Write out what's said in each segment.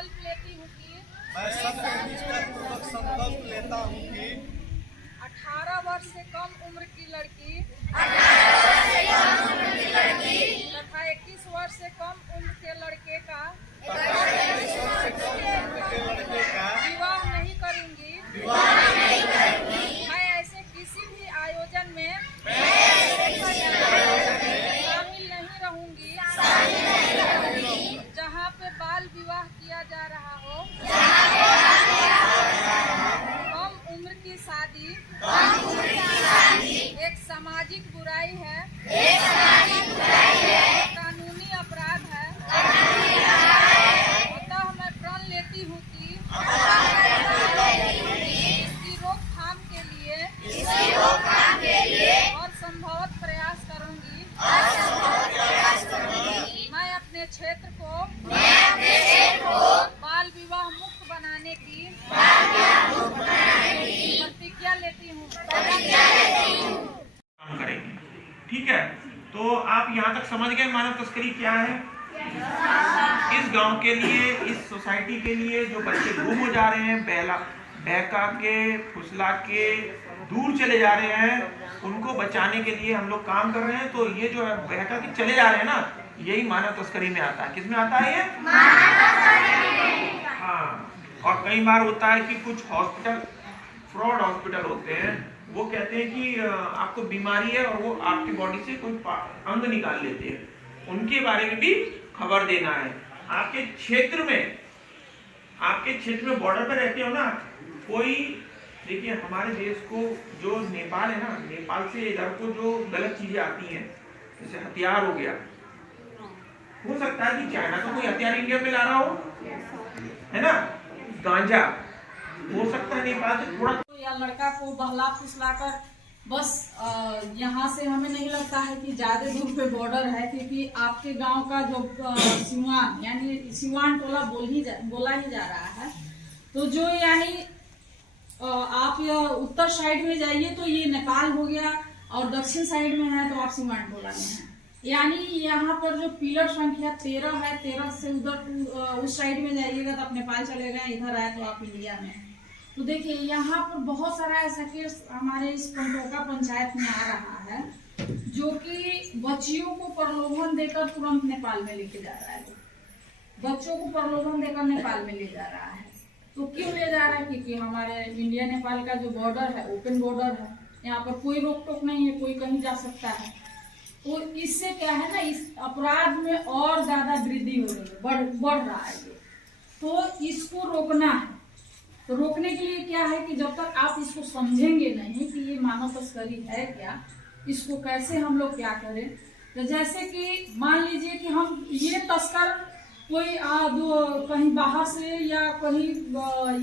संकल्प लेती हूँ कि मैं सत्य निष्ठापूर्वक संकल्प लेता हूँ कि 18 वर्ष से कम उम्र की लड़की तथा 21 वर्ष से कम उम्र के लड़के का विवाह नहीं करूँगी। मैं ऐसे किसी भी आयोजन में शामिल नहीं रहूँगी जहाँ पे बाल विवाह किया जा रहा हो। कम उम्र की शादी एक सामाजिक बुराई है, कानूनी अपराध है। अतः मैं प्रण लेती हूँ कि इसकी रोकथाम के लिए और संभवत प्रयास करूँगी। मैं अपने क्षेत्र को बाल विवाह मुक्त बनाने की प्रतिज्ञा लेती हूँ। काम करेंगे। ठीक है, तो आप यहाँ तक समझ गए मानव तस्करी क्या है। इस गांव के लिए, इस सोसाइटी के लिए जो बच्चे गुम हो जा रहे हैं, बहका के, फुसला के दूर चले जा रहे हैं, उनको बचाने के लिए हम लोग काम कर रहे हैं। तो ये जो है बहका के चले जा रहे हैं ना, यही मानव तस्करी में आता है। किसमें आता है ये? हाँ, और कई बार होता है कि कुछ हॉस्पिटल, फ्रॉड हॉस्पिटल होते हैं, वो कहते हैं कि आपको बीमारी है और वो आपकी बॉडी से कोई अंग निकाल लेते हैं। उनके बारे में भी खबर देना है। आपके क्षेत्र में बॉर्डर पे रहते हो ना, कोई देखिए हमारे देश को जो नेपाल है ना, नेपाल से इधर को जो गलत चीजें आती हैं, जैसे हथियार हो गया, हो सकता है कि चाइना का कोई हथियार इंडिया में ला रहा हो, है ना, गांजा हो सकता है नेपाल से थोड़ा, या लड़का को बहला फुसला कर बस यहाँ से हमें नहीं लगता है कि ज्यादा दूर पे बॉर्डर है, क्योंकि आपके गांव का जो सिवान यानी सिवान टोला बोला ही जा रहा है। तो जो यानी आप उत्तर साइड में जाइए तो ये नेपाल हो गया, और दक्षिण साइड में है तो आप सिवान टोला में है। यानी यहाँ पर जो पिलर संख्या 13 है, 13 से उधर उस साइड में जाइएगा तो आप नेपाल चले गए, इधर आए तो आप इंडिया में। तो देखिए यहाँ पर बहुत सारा ऐसा केस हमारे इस पंटोका पंचायत में आ रहा है, जो कि बच्चियों को प्रलोभन देकर तुरंत नेपाल में लेके जा रहा है। बच्चों को प्रलोभन देकर नेपाल में ले जा रहा है। तो क्यों ले जा रहा है? क्योंकि हमारे इंडिया नेपाल का जो बॉर्डर है ओपन बॉर्डर है, यहाँ पर कोई रोक टोक नहीं है, कोई कहीं जा सकता है। तो इससे क्या है ना, इस अपराध में और ज्यादा वृद्धि हो रही है, बढ़ रहा है ये। तो इसको रोकना है। तो रोकने के लिए क्या है कि जब तक आप इसको समझेंगे नहीं कि ये मानव तस्करी है क्या, इसको कैसे हम लोग क्या करें। तो जैसे कि मान लीजिए कि हम ये तस्कर कोई कहीं बाहर से या कहीं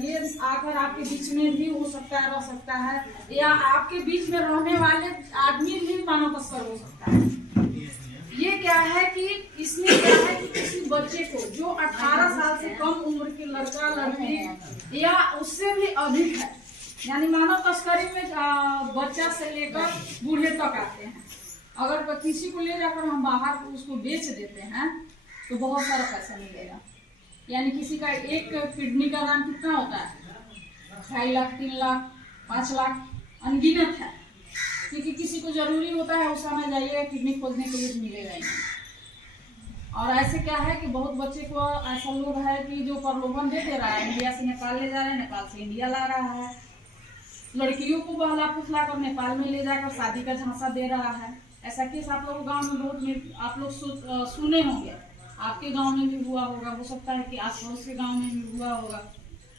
ये आकर आपके बीच में भी हो सकता है, रह सकता है, या आपके बीच में रहने वाले आदमी भी मानव तस्कर हो सकता है। ये क्या है कि इसमें क्या है कि किसी बच्चे को जो 18 साल से कम उम्र के लड़का लड़की या उससे भी अधिक है, यानी मानव तस्करी में बच्चा से लेकर बूढ़े तक आते हैं। अगर किसी को ले जाकर हम बाहर उसको बेच देते हैं तो बहुत सारा पैसा मिलेगा। यानी किसी का एक किडनी का दाम कितना होता है? 2.5 लाख, 3 लाख, 5 लाख, अनगिनत है। क्योंकि किसी को जरूरी होता है, उस समय जाइएगा किडनी खोजने के लिए मिलेगा ही नहीं। और ऐसे क्या है कि बहुत बच्चे को ऐसा लोग है कि जो प्रलोभन दे रहा है, इंडिया से नेपाल ले जा रहे हैं, नेपाल से इंडिया ला रहा है, लड़कियों को बहला फुसला कर नेपाल में ले जाकर शादी का झांसा दे रहा है। ऐसा केस आप लोग गाँव में बहुत आप लोग सुने होंगे, आपके गांव में भी हुआ होगा, हो सकता है कि आस पड़ोस के गांव में भी हुआ होगा।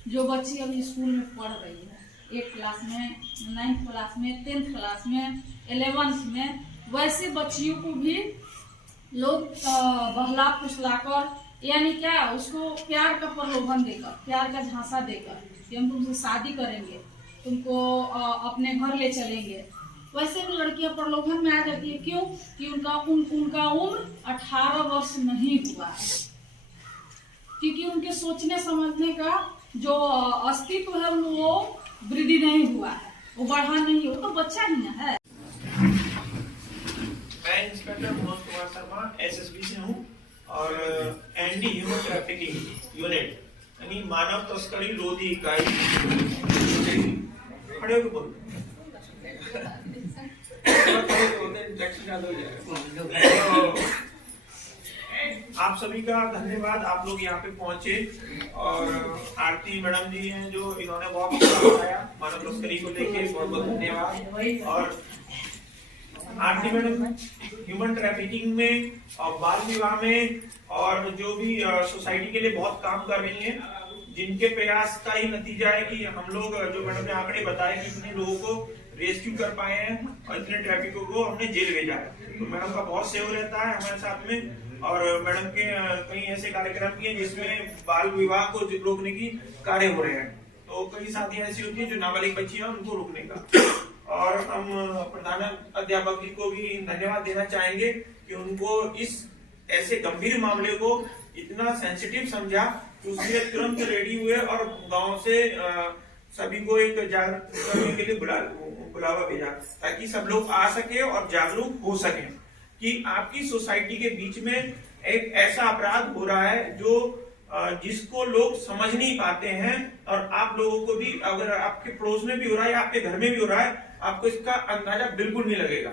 जो बच्ची अभी स्कूल में पढ़ रही है, 8 क्लास में, 9th क्लास में, 10th क्लास में, 11th में, वैसे बच्चियों को भी लोग बहला फुसला कर, यानी क्या, उसको प्यार का प्रलोभन देकर, प्यार का झांसा देकर कि हम तुमसे शादी करेंगे, तुमको अपने घर ले चलेंगे, वैसे भी लड़कियां प्रलोभन में आ जाती है। क्यों? कि उनका उम्र 18 वर्ष नहीं हुआ है, क्योंकि उनके सोचने समझने का जो अस्तित्व है वो वृद्धि नहीं हुआ है, वो बढ़ा नहीं, वो तो बच्चा ही ना है। मैं इंस्पेक्टर मनोज कुमार शर्मा SSB से हूँ और एंटी ह्यूमन ट्रैफिकिंग यूनिट यानी मानव तस्करी रोधी इकाई खड़े होकर बोल आप सभी का धन्यवाद, आप लोग यहाँ पे पहुंचे। और आरती मैडम जी हैं जो इन्होंने बहुत अच्छा बताया मानव तस्करी को लेके, बहुत बहुत धन्यवाद। और आरती मैडम ह्यूमन ट्रैफिकिंग में और बाल विवाह में और जो भी सोसाइटी के लिए बहुत काम कर रही हैं, जिनके प्रयास का ही नतीजा है कि हम लोग जो मैडम ने आंकड़े बताए कि इतने लोगों को रेस्क्यू कर पाए हैं और इतने ट्रैफिकों को हमने जेल भेजा है। तो मैडम का बहुत सहयोग रहता है हमारे साथ में। और मैडम के कई ऐसे कार्यक्रम भी हैं जिसमें बाल विवाह को रोकने की कार्य हो रहे हैं। तो कई शादियां ऐसी होती है जो नाबालिग बच्चियां उनको रोकने का। और हम प्रधान अध्यापक जी को भी धन्यवाद देना चाहेंगे कि उनको इस ऐसे गंभीर मामले को इतना सेंसिटिव समझा कि उसके तुरंत रेडी हुए और गांव से सभी को एक जागरूक करने के लिए बुलावा भेजा, ताकि सब लोग आ सके और जागरूक हो सके कि आपकी सोसाइटी के बीच में एक ऐसा अपराध हो रहा है जो जिसको लोग समझ नहीं पाते हैं। और आप लोगों को भी, अगर आपके पड़ोस में भी हो रहा है या आपके घर में भी हो रहा है, आपको इसका अंदाजा बिल्कुल नहीं लगेगा।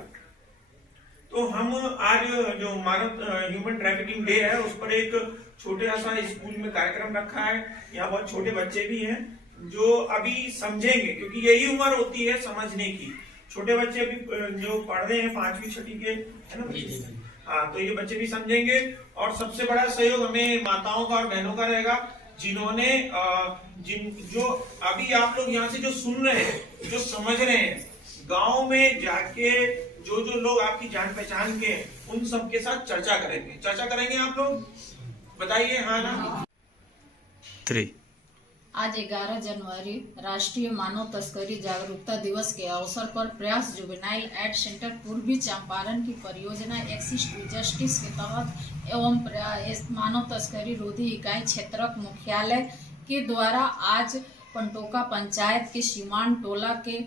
तो हम आज जो मानव ह्यूमन ट्रैफिकिंग डे है उस पर एक छोटा सा स्कूल में कार्यक्रम रखा है। यहाँ बहुत छोटे बच्चे भी हैं जो अभी समझेंगे, क्योंकि यही उम्र होती है समझने की। छोटे बच्चे अभी जो पढ़ रहे हैं 5वीं 6वीं के, है ना? हाँ, तो ये बच्चे भी समझेंगे। और सबसे बड़ा सहयोग हमें माताओं का और बहनों का रहेगा, जिन्होंने जो अभी आप लोग यहाँ से जो सुन रहे हैं, जो समझ रहे हैं, गांव में जाके जो लोग आपकी जान पहचान के, उन सबके साथ चर्चा करेंगे आप लोग, बताइए हाँ ना। 3 आज 11 जनवरी राष्ट्रीय मानव तस्करी जागरूकता दिवस के अवसर पर प्रयास जुवेनाइल एड सेंटर पूर्वी चंपारण की परियोजना एक्सिस टू जस्टिस के तहत एवं मानव तस्करी रोधी इकाई क्षेत्रक मुख्यालय के द्वारा आज पंटोका पंचायत के सीवान टोला के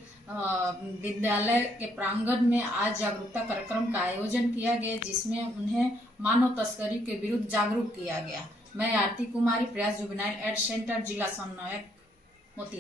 विद्यालय के प्रांगण में आज जागरूकता कार्यक्रम का आयोजन किया गया, जिसमें उन्हें मानव तस्करी के विरुद्ध जागरूक किया गया। मैं आरती कुमारी, प्रयास जुवेनाइल एड सेंटर, जिला समन्वयक